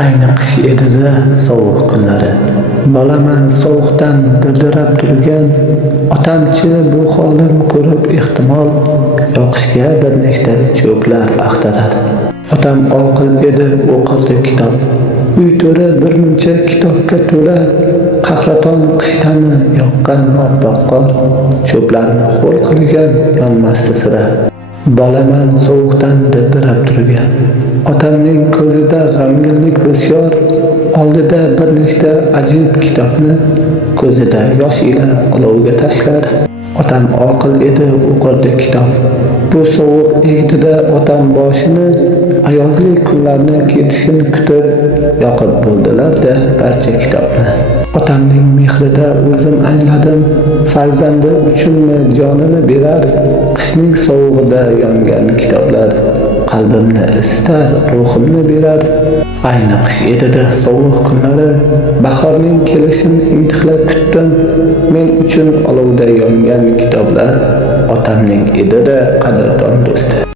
Ayni qish edi-da, sovuq kunlari. Bolaman sovuqdan dildirab turgan, otamchi bu holim ko'rib ehtimol yoqishga bir nechta cho'plar axtarar. Otam oqil edi, o'qirdi kitob. Uy to'ra bir muncha kitobga to'la, qahraton qishdami yoqqan oppoq qor, cho'plarni ho'l qilgan yonmasdi sira. Bolaman sovuqdan dildirab turgan, otamning ko'zida g'amginlik bisyor, oldida bir nechta ajib kitobni ko'zida yosh ila olovga tashlar. Otam oqil edi, o'qirdi kitob. Bu sovuq egdi-da otam boshini, ayozli kunlarni ketishini kutib yoqib bo'ldilar-da barcha kitobni. Otamning mehrida o'zim angladim, farzandi uchunmi jonini berar, qishning sovug'ida yongan kitoblar qalbimni isitar, ruhimni berar. Ayni qish edi-da, sovuq kunlari, bahorning kelishini intihlab kutdim. Men uchun olovda yongan kitoblar otamning edi-da qadrdon do'sti.